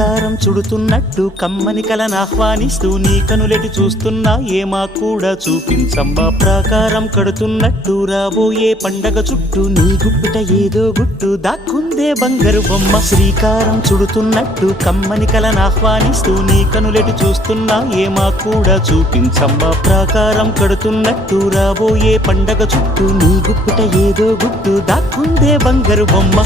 శ్రీకారం చుడుతున్నట్టు కమ్మని కలను ఆహ్వానిస్తూ నీ కనులెటి చూస్తున్నా ఏమా కూడా చూపించమ్మా ప్రాకారం కడుతున్నట్టు రాబోయే పండగ చుట్టూ నీ గుప్పిట ఏదో గుట్టు దాక్కుందే బంగారు బొమ్మ శ్రీకారం చుడుతున్నట్టు కమ్మని కలను ఆహ్వానిస్తూ నీ కనులెటి చూస్తున్నా ఏమా కూడా చూపించమ్మా ప్రాకారం కడుతున్నట్టు రాబోయే పండగ చుట్టూ నీ గుప్పిట ఏదో గుట్టు దాక్కుందే బంగారు బొమ్మ